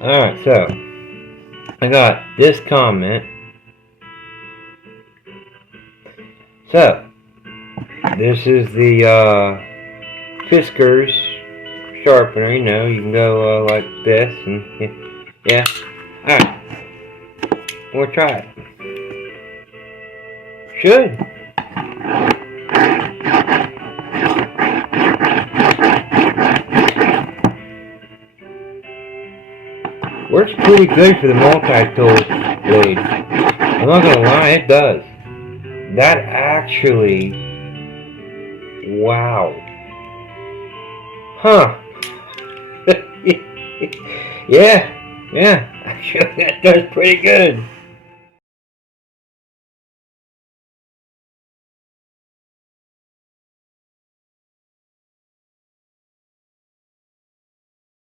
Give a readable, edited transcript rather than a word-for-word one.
Alright, so I got this comment. So this is the fisker's sharpener. You know, you can go like this and yeah. Alright, we'll try it. Should. Works pretty good for the multi-tool blade. I'm not gonna lie, it does. That actually, wow. Huh. Yeah, actually that does pretty good.